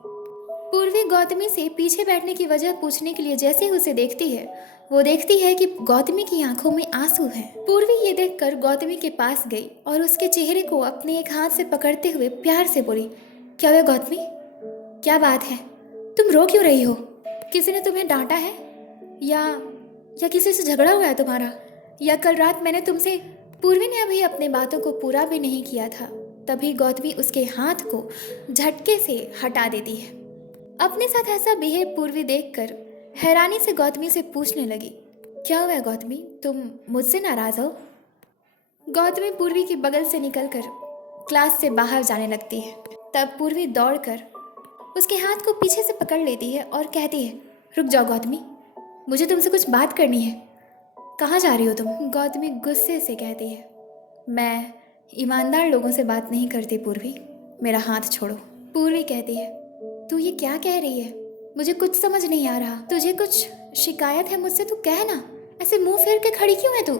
पूर्वी गौतमी से पीछे बैठने की वजह पूछने के लिए जैसे ही उसे देखती है, वो देखती है कि गौतमी की आंखों में आंसू हैं। पूर्वी ये देखकर गौतमी के पास गई और उसके चेहरे को अपने एक हाथ से पकड़ते हुए प्यार से बोली, क्या हुआ गौतमी, क्या बात है, तुम रो क्यों रही हो? किसी ने तुम्हें डांटा है या किसी से झगड़ा हुआ है तुम्हारा, या कल रात मैंने तुमसे। पूर्वी ने अभी अपने बातों को पूरा भी नहीं किया था, तभी गौतमी उसके हाथ को झटके से हटा देती है। अपने साथ ऐसा बिहेव पूर्वी देखकर हैरानी से गौतमी से पूछने लगी, क्या हुआ गौतमी, तुम मुझसे नाराज हो? गौतमी पूर्वी के बगल से निकलकर क्लास से बाहर जाने लगती है। तब पूर्वी दौड़कर उसके हाथ को पीछे से पकड़ लेती है और कहती है, रुक जाओ गौतमी, मुझे तुमसे कुछ बात करनी है। कहाँ जा रही हो तुम? गौतमी गुस्से से कहती है, मैं ईमानदार लोगों से बात नहीं करती पूर्वी, मेरा हाथ छोड़ो। पूर्वी कहती है, तू ये क्या कह रही है, मुझे कुछ समझ नहीं आ रहा। तुझे कुछ शिकायत है मुझसे तो कह ना, ऐसे मुंह फेर के खड़ी क्यों है तू?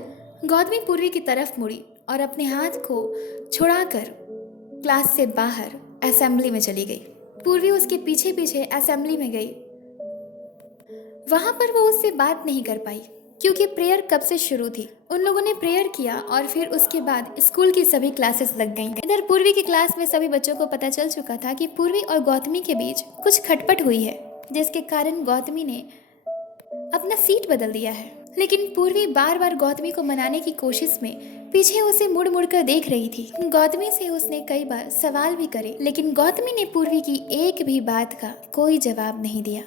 गौतमी पूर्वी की तरफ मुड़ी और अपने हाथ को छुड़ाकर क्लास से बाहर असेंबली में चली गई। पूर्वी उसके पीछे पीछे असेंबली में गई। वहां पर वो उससे बात नहीं कर पाई क्योंकि प्रेयर कब से शुरू थी। उन लोगों ने प्रेयर किया और फिर उसके बाद स्कूल की सभी क्लासेस लग गईं। इधर पूर्वी की क्लास में सभी बच्चों को पता चल चुका था कि पूर्वी और गौतमी के बीच कुछ खटपट हुई है, जिसके कारण गौतमी ने अपना सीट बदल दिया है। लेकिन पूर्वी बार बार गौतमी को मनाने की कोशिश में पीछे उसे मुड़ मुड़ कर देख रही थी। गौतमी से उसने कई बार सवाल भी करे, लेकिन गौतमी ने पूर्वी की एक भी बात का कोई जवाब नहीं दिया।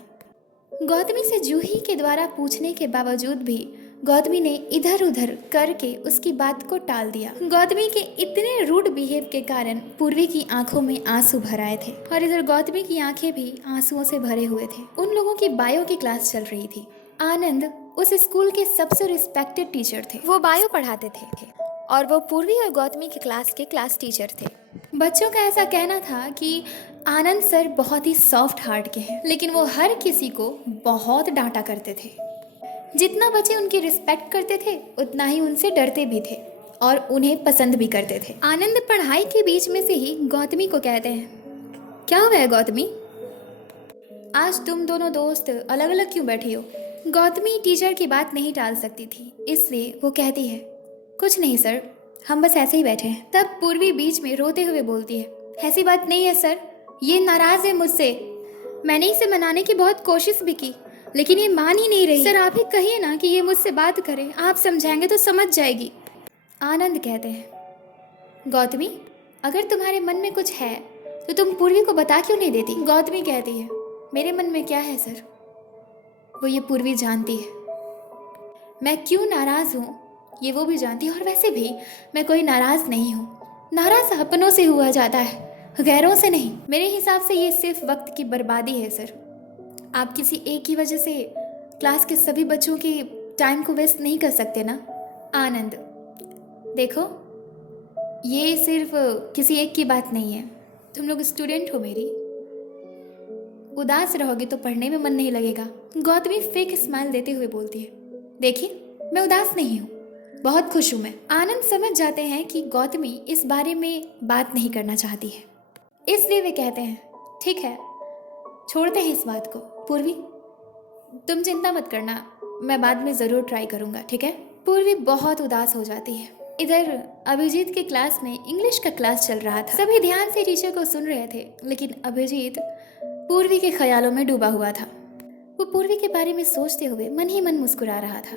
गौतमी से जूही के द्वारा पूछने के बावजूद भी गौतमी ने इधर उधर करके उसकी बात को टाल दिया। गौतमी के इतने रूड बिहेव के कारण पूर्वी की आंखों में आंसू भर आए थे और इधर गौतमी की आंखें भी आंसुओं से भरे हुए थे। उन लोगों की बायो की क्लास चल रही थी। आनंद उस स्कूल के सबसे रिस्पेक्टेड टीचर थे। वो बायो पढ़ाते थे और वो पूर्वी और गौतमी की क्लास के क्लास टीचर थे। बच्चों का ऐसा कहना था कि आनंद सर बहुत ही सॉफ्ट हार्ट के हैं, लेकिन वो हर किसी को बहुत डांटा करते थे। जितना बच्चे उनकी रिस्पेक्ट करते थे उतना ही उनसे डरते भी थे और उन्हें पसंद भी करते थे। आनंद पढ़ाई के बीच में से ही गौतमी को कहते हैं, क्या हुआ है गौतमी, आज तुम दोनों दोस्त अलग अलग क्यों बैठी हो? गौतमी टीचर की बात नहीं टाल सकती थी, इसलिए वो कहती है, कुछ नहीं सर, हम बस ऐसे ही बैठे हैं। तब पूर्वी बीच में रोते हुए बोलती है, ऐसी बात नहीं है सर, ये नाराज है मुझसे। मैंने इसे मनाने की बहुत कोशिश भी की, लेकिन ये मान ही नहीं रही। सर आप ही कहिए ना कि ये मुझसे बात करे, आप समझाएंगे तो समझ जाएगी। आनंद कहते हैं, गौतमी अगर तुम्हारे मन में कुछ है तो तुम पूर्वी को बता क्यों नहीं देती? गौतमी कहती है, मेरे मन में क्या है सर, वो ये पूर्वी जानती है। मैं क्यों नाराज़ हूँ ये वो भी जानती है, और वैसे भी मैं कोई नाराज़ नहीं हूँ। नाराज़ अपनों से हुआ जाता है, गैरों से नहीं। मेरे हिसाब से ये सिर्फ वक्त की बर्बादी है सर। आप किसी एक की वजह से क्लास के सभी बच्चों के टाइम को वेस्ट नहीं कर सकते ना। आनंद, देखो ये सिर्फ किसी एक की बात नहीं है, तुम लोग स्टूडेंट हो मेरी, उदास रहोगे तो पढ़ने में मन नहीं लगेगा। गौतमी फेक स्माइल देते हुए बोलती है, देखिए मैं उदास नहीं हूँ, बहुत खुश हूँ मैं। आनंद समझ जाते हैं कि गौतमी इस बारे में बात नहीं करना चाहती है, इसलिए वे कहते हैं, ठीक है छोड़ते हैं इस बात को। पूर्वी तुम चिंता मत करना, मैं बाद में ज़रूर ट्राई करूँगा, ठीक है। पूर्वी बहुत उदास हो जाती है। इधर अभिजीत के क्लास में इंग्लिश का क्लास चल रहा था। सभी ध्यान से टीचर को सुन रहे थे, लेकिन अभिजीत पूर्वी के ख्यालों में डूबा हुआ था। वो पूर्वी के बारे में सोचते हुए मन ही मन मुस्कुरा रहा था।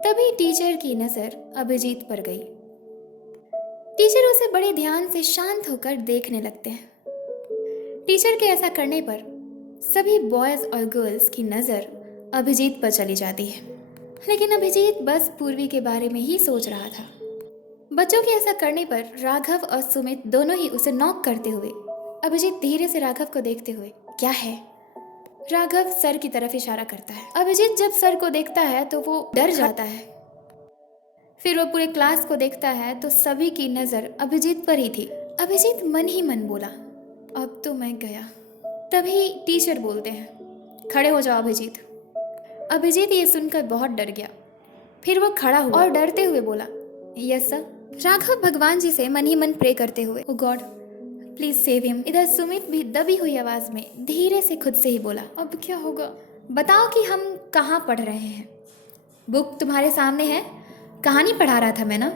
तभी टीचर की नज़र अभिजीत पर गई। टीचर उसे बड़े ध्यान से शांत होकर देखने लगते हैं। टीचर के ऐसा करने पर सभी बॉयज़ और गर्ल्स की नज़र अभिजीत पर चली जाती है, लेकिन अभिजीत बस पूर्वी के बारे में ही सोच रहा था। बच्चों के ऐसा करने पर राघव और सुमित दोनों ही उसे नॉक करते हुए अभिजीत धीरे से राघव को देखते हुए, क्या है? राघव सर की तरफ इशारा करता है। अभिजीत जब सर को देखता है तो वो डर जाता है। फिर वो पूरे क्लास को देखता है तो सभी की नज़र अभिजीत पर ही थी। अभिजीत मन ही मन बोला, अब तो मैं गया। तभी टीचर बोलते हैं, खड़े हो जाओ अभिजीत। अभिजीत ये सुनकर बहुत डर गया। फिर वो खड़ा हुआ और डरते हुए बोला, यस सर। राघव भगवान जी से मन ही मन प्रे करते हुए, ओ गॉड प्लीज सेव हिम। इधर सुमित भी दबी हुई आवाज में धीरे से खुद से ही बोला, अब क्या होगा? बताओ कि हम कहाँ पढ़ रहे हैं? बुक तुम्हारे सामने है, कहानी पढ़ा रहा था मैं ना।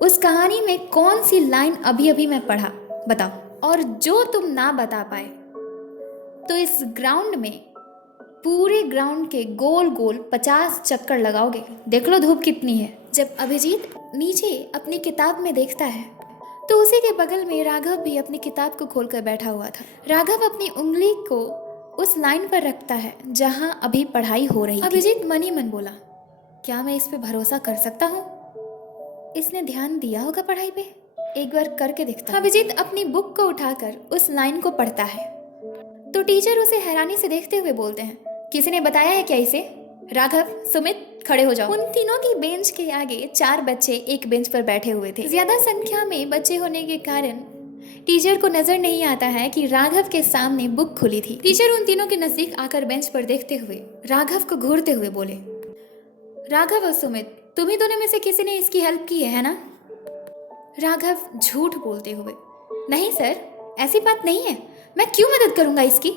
उस कहानी में कौन सी लाइन अभी अभी मैं पढ़ा, बताओ। और जो तुम ना बता पाए तो इस ग्राउंड में पूरे ग्राउंड के गोल गोल 50 चक्कर लगाओगे। देख लो धूप कितनी है। जब अभिजीत नीचे अपनी किताब में देखता है तो उसी के बगल में राघव भी अपनी किताब को खोलकर बैठा हुआ था। राघव अपनी उंगली को उस लाइन पर रखता है जहां अभी पढ़ाई हो रही थी। अभिजीत मन ही मन बोला, क्या मैं इस पे भरोसा कर सकता हूँ? इसने ध्यान दिया होगा पढ़ाई पे, एक बार करके देखता। अभिजीत अपनी बुक को उठाकर उस लाइन को पढ़ता है तो टीचर उसे हैरानी से देखते हुए बोलते हैं, किसी ने बताया है क्या इसे? राघव, सुमित, खड़े हो जाओ। उन तीनों की बेंच के आगे 4 बच्चे एक बेंच पर बैठे हुए थे। ज्यादा संख्या में बच्चे होने के कारण टीचर को नजर नहीं आता है कि राघव के सामने बुक खुली थी। टीचर उन तीनों के नजदीक आकर बेंच पर देखते हुए राघव को घूरते हुए बोले, राघव और सुमित, तुम्ही दोनों में से किसी ने इसकी हेल्प की है ना? राघव झूठ बोलते हुए, नहीं सर, ऐसी बात नहीं है, मैं क्यों मदद करूँगा इसकी?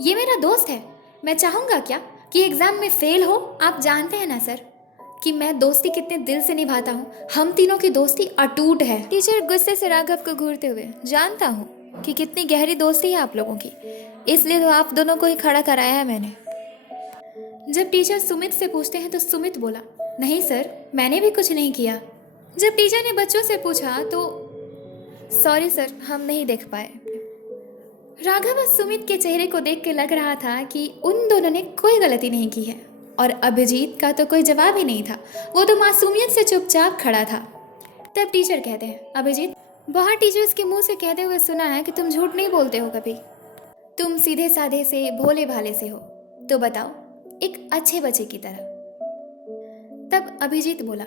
ये मेरा दोस्त है, मैं चाहूँगा क्या कि एग्ज़ाम में फेल हो? आप जानते हैं ना सर कि मैं दोस्ती कितने दिल से निभाता हूँ। हम तीनों की दोस्ती अटूट है। टीचर गुस्से से राघव को घूरते हुए, जानता हूँ कि कितनी गहरी दोस्ती है आप लोगों की, इसलिए तो आप दोनों को ही खड़ा कराया है मैंने। जब टीचर सुमित से पूछते हैं तो सुमित बोला, नहीं सर, मैंने भी कुछ नहीं किया। जब टीचर ने बच्चों से पूछा तो सॉरी सर, हम नहीं देख पाए। राघव और सुमित के चेहरे को देख के लग रहा था कि उन दोनों ने कोई गलती नहीं की है, और अभिजीत का तो कोई जवाब ही नहीं था। वो तो मासूमियत से चुपचाप खड़ा था। तब टीचर कहते हैं, अभिजीत, बहुत टीचर्स के मुंह से कहते हुए सुना है कि तुम झूठ नहीं बोलते हो कभी, तुम सीधे साधे से भोले भाले से हो, तो बताओ एक अच्छे बच्चे की तरह। तब अभिजीत बोला,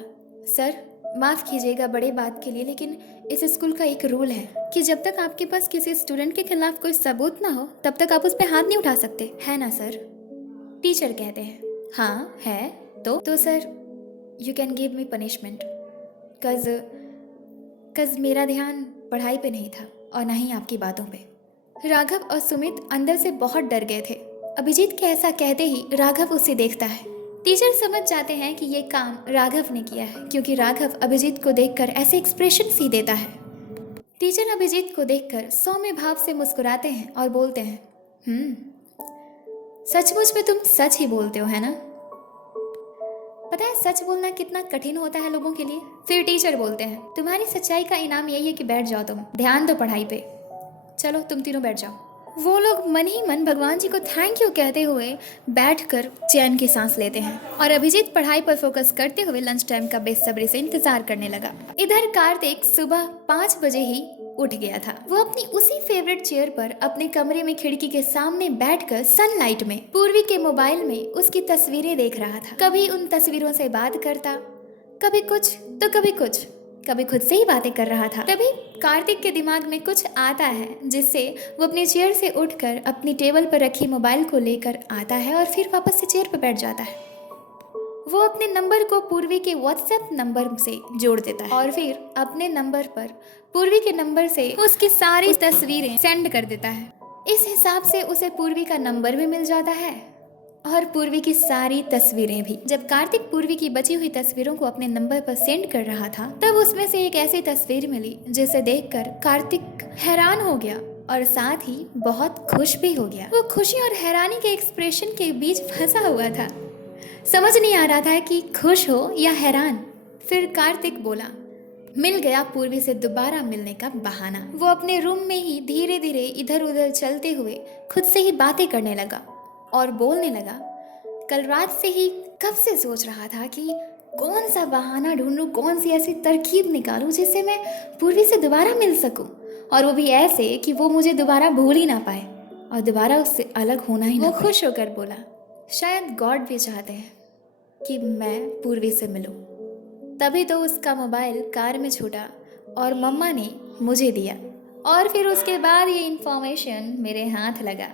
सर माफ़ कीजिएगा बड़े बात के लिए, लेकिन इस स्कूल का एक रूल है कि जब तक आपके पास किसी स्टूडेंट के खिलाफ कोई सबूत ना हो तब तक आप उस पर हाथ नहीं उठा सकते, है ना सर? टीचर कहते हैं, हाँ है। तो sir you can give me punishment, कज मेरा ध्यान पढ़ाई पे नहीं था और ना ही आपकी बातों पे। राघव और सुमित अंदर से बहुत डर गए थे। अभिजीत के ऐसा कहते ही राघव उसे देखता है। टीचर समझ जाते हैं कि ये काम राघव ने किया है, क्योंकि राघव अभिजीत को देखकर ऐसे एक्सप्रेशन सी देता है। टीचर अभिजीत को देखकर सौम्य भाव से मुस्कुराते हैं और बोलते हैं, सचमुच में तुम सच ही बोलते हो, है ना? पता है सच बोलना कितना कठिन होता है लोगों के लिए। फिर टीचर बोलते हैं, तुम्हारी सच्चाई का इनाम यही है कि बैठ जाओ, तुम ध्यान दो पढ़ाई पे, चलो तुम तीनों बैठ जाओ। वो लोग मन ही मन भगवान जी को थैंक यू कहते हुए बैठकर चैन की सांस लेते हैं, और अभिजीत पढ़ाई पर फोकस करते हुए लंच टाइम का बेसब्री से इंतजार करने लगा। इधर कार्तिक सुबह 5 बजे ही उठ गया था। वो अपनी उसी फेवरेट चेयर पर अपने कमरे में खिड़की के सामने बैठकर सनलाइट में पूर्वी के मोबाइल में उसकी तस्वीरें देख रहा था। कभी उन तस्वीरों से बात करता, कभी कुछ तो कभी कुछ, कभी खुद से ही बातें कर रहा था। तभी कार्तिक के दिमाग में कुछ आता है, जिससे वो अपनी चेयर से उठकर अपनी टेबल पर रखी मोबाइल को लेकर आता है और फिर वापस से चेयर पर बैठ जाता है। वो अपने नंबर को पूर्वी के व्हाट्सएप नंबर से जोड़ देता है और फिर अपने नंबर पर पूर्वी के नंबर से उसकी सारी तस्वीरें सेंड कर देता है। इस हिसाब से उसे पूर्वी का नंबर भी मिल जाता है और पूर्वी की सारी तस्वीरें भी। जब कार्तिक पूर्वी की बची हुई तस्वीरों को अपने नंबर पर सेंड कर रहा था, तब उसमें से एक ऐसी तस्वीर मिली जिसे देखकर कार्तिक हैरान हो गया और साथ ही बहुत खुश भी हो गया। वो खुशी और हैरानी के एक्सप्रेशन के बीच फंसा हुआ था, समझ नहीं आ रहा था कि खुश हो या हैरान। फिर कार्तिक बोला, मिल गया पूर्वी से दोबारा मिलने का बहाना। वो अपने रूम में ही धीरे धीरे इधर उधर चलते हुए खुद से ही बातें करने लगा और बोलने लगा, कल रात से ही कब से सोच रहा था कि कौन सा बहाना ढूंढूं, कौन सी ऐसी तरकीब निकालूं जिससे मैं पूर्वी से दोबारा मिल सकूं, और वो भी ऐसे कि वो मुझे दोबारा भूल ही ना पाए और दोबारा उससे अलग होना ही ना। वो खुश होकर बोला, शायद गॉड भी चाहते हैं कि मैं पूर्वी से मिलूं। तभी तो उसका मोबाइल कार में छूटा और मम्मा ने मुझे दिया, और फिर उसके बाद ये इन्फॉर्मेशन मेरे हाथ लगा।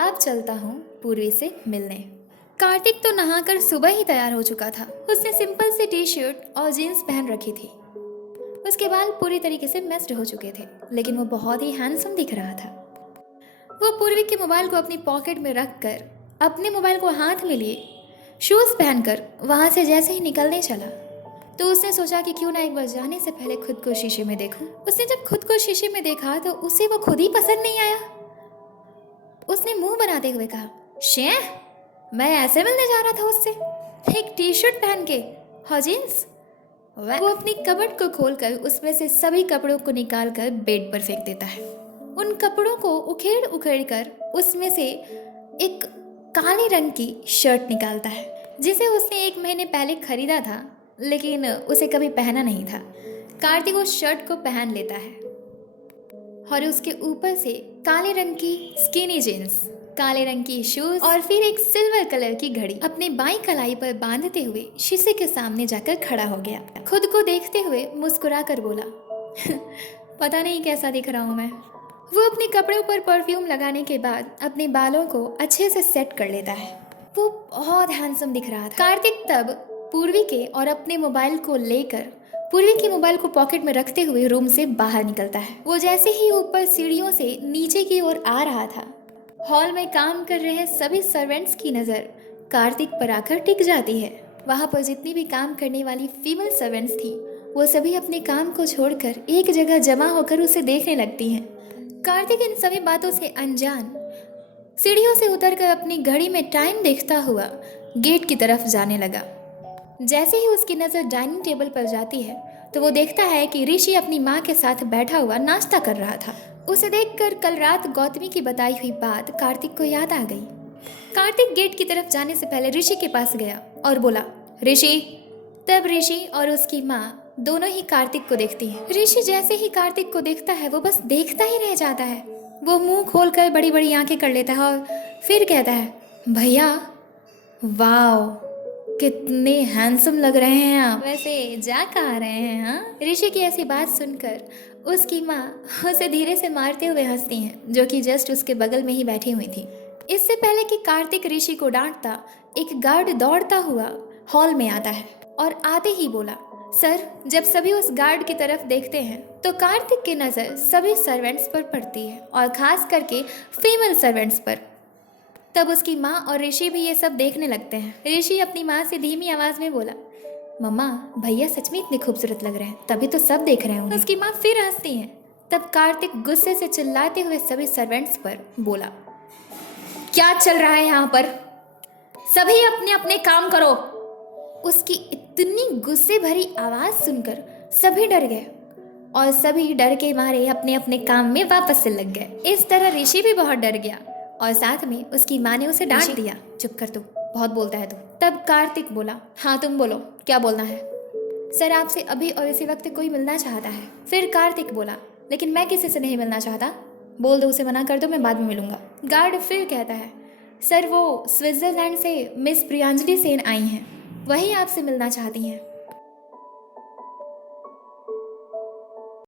अब चलता हूँ पूर्वी से मिलने। कार्तिक तो नहाकर सुबह ही तैयार हो चुका था। उसने सिंपल सी टी शर्ट और जीन्स पहन रखी थी। उसके बाल पूरी तरीके से मेस्ड हो चुके थे, लेकिन वो बहुत ही हैंडसम दिख रहा था। वो पूर्वी के मोबाइल को अपनी पॉकेट में रखकर अपने मोबाइल को हाथ में लिए शूज़ पहनकर वहाँ से जैसे ही निकलने चला, तो उसने सोचा कि क्यों ना एक बार जाने से पहले खुद को शीशे में देखूं। उसने जब खुद को शीशे में देखा तो उसे वो खुद ही पसंद नहीं आया। उसने मुंह बनाते हुए कहा, शे, मैं ऐसे मिलने जा रहा था उससे, एक टी शर्ट पहन के और जीन्स। वो अपनी कबर्ड को खोलकर उसमें से सभी कपड़ों को निकालकर बेड पर फेंक देता है। उन कपड़ों को उखेड़ उखेड़ कर उसमें से एक काले रंग की शर्ट निकालता है, जिसे उसने 1 महीने पहले खरीदा था, लेकिन उसे कभी पहना नहीं था। कार्तिक उस शर्ट को पहन लेता है और उसके ऊपर से काले रंग की स्किनी जीन्स, काले रंग की शूज और फिर एक सिल्वर कलर की घड़ी अपने बाईं कलाई पर बांधते हुए शीशे के सामने जाकर खड़ा हो गया। खुद को देखते हुए मुस्कुरा कर बोला, पता नहीं कैसा दिख रहा हूँ मैं। वो अपने कपड़ों पर परफ्यूम लगाने के बाद अपने बालों को अच्छे से सेट कर लेता है। वो बहुत हैंडसम दिख रहा था। कार्तिक तब पूर्वी के और अपने मोबाइल को लेकर पूर्वी की मोबाइल को पॉकेट में रखते हुए रूम से बाहर निकलता है। वो जैसे ही ऊपर सीढ़ियों से नीचे की ओर आ रहा था, हॉल में काम कर रहे सभी सर्वेंट्स की नज़र कार्तिक पर आकर टिक जाती है। वहाँ पर जितनी भी काम करने वाली फीमेल सर्वेंट्स थी, वो सभी अपने काम को छोड़कर एक जगह जमा होकर उसे देखने लगती हैं। कार्तिक इन सभी बातों से अनजान सीढ़ियों से उतरकर अपनी घड़ी में टाइम देखता हुआ गेट की तरफ जाने लगा। जैसे ही उसकी नज़र डाइनिंग टेबल पर जाती है तो वो देखता है कि ऋषि अपनी माँ के साथ बैठा हुआ नाश्ता कर रहा था। उसे देखकर कल रात गौतमी की बताई हुई बात कार्तिक को याद आ गई। कार्तिक गेट की तरफ जाने से पहले ऋषि के पास गया और बोला, ऋषि। तब ऋषि और उसकी माँ दोनों ही कार्तिक को देखती हैं। ऋषि जैसे ही कार्तिक को देखता है वो बस देखता ही रह जाता है। वो मुंह खोलकर बड़ी बड़ी आंखें कर लेता है और फिर कहता है, भैया, वाओ, कितने हैंडसम लग रहे हैं आप। वैसे जा कहाँ रहे हैं? हाँ। ऋषि की ऐसी बात सुनकर उसकी माँ उसे धीरे से मारते हुए हंसती हैं, जो कि जस्ट उसके बगल में ही बैठी हुई थी। इससे पहले कि कार्तिक ऋषि को डांटता, एक गार्ड दौड़ता हुआ हॉल में आता है और आते ही बोला, सर। जब सभी उस गार्ड की तरफ देखते हैं तो कार्तिक की नज़र सभी सर्वेंट्स पर पड़ती है और खास करके फीमेल सर्वेंट्स पर। तब उसकी माँ और ऋषि भी ये सब देखने लगते हैं। ऋषि अपनी माँ से धीमी आवाज़ में बोला, मम्मा, भैया सच में इतने खूबसूरत लग रहे हैं, तभी तो सब देख रहे हैं। उसकी माँ फिर हंसती हैं। तब कार्तिक गुस्से से चिल्लाते हुए सभी सर्वेंट्स पर बोला, क्या चल रहा है यहाँ पर? सभी अपने अपने काम करो। उसकी इतनी गुस्से भरी आवाज़ सुनकर सभी डर गए और सभी डर के मारे अपने अपने काम में वापस से लग गए। इस तरह ऋषि भी बहुत डर गया और साथ में उसकी माँ ने उसे डांट दिया, चुप कर तू, बहुत बोलता है तू। तब कार्तिक बोला, हाँ तुम बोलो, क्या बोलना है? सर, आपसे अभी और इसी वक्त कोई मिलना चाहता है। फिर कार्तिक बोला, लेकिन मैं किसी से नहीं मिलना चाहता, बोल दो, उसे मना कर दो, मैं बाद में मिलूंगा। गार्ड फिर कहता है, सर वो स्विट्ज़रलैंड से मिस प्रियांजलि सेन आई हैं, वही आपसे मिलना चाहती हैं।